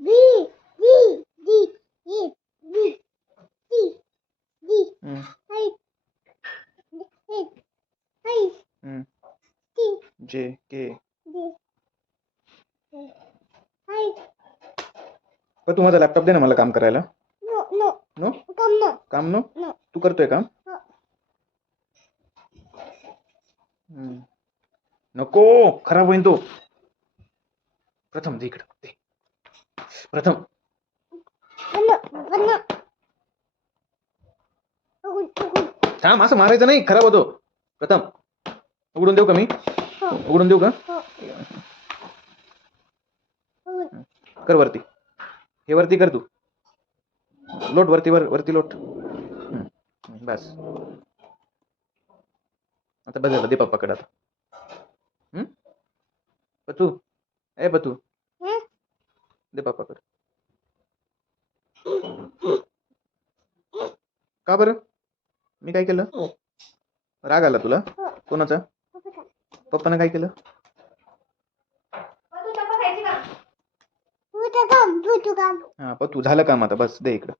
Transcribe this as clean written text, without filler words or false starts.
B D D E B C D I H I T J K D I तू माझा laptop दे ना मला काम करायला. No no no कम no काम no no तू करतोय काम. हो. नको खराब होईन तो. प्रथम दे इकडं दे. प्रथम बनो बनो उगुन थांब असं मारायचं नाही खराब होतो. प्रथम उघडून देऊ का मी. हो उघडून देऊ का. हो उगुन कर वरती. हे वरती कर तू. लोट वरती वरती लोट. बस आता बस झालं. दे पप्पाकडे आता. पतू ए पतू हं दे पप्पाकडे. का बरं मी काय केलं. राग आला तुला कोणाचा. पप्पानं काय केलं. तू काम हा पतू झालं काम आता बस दे इकडं.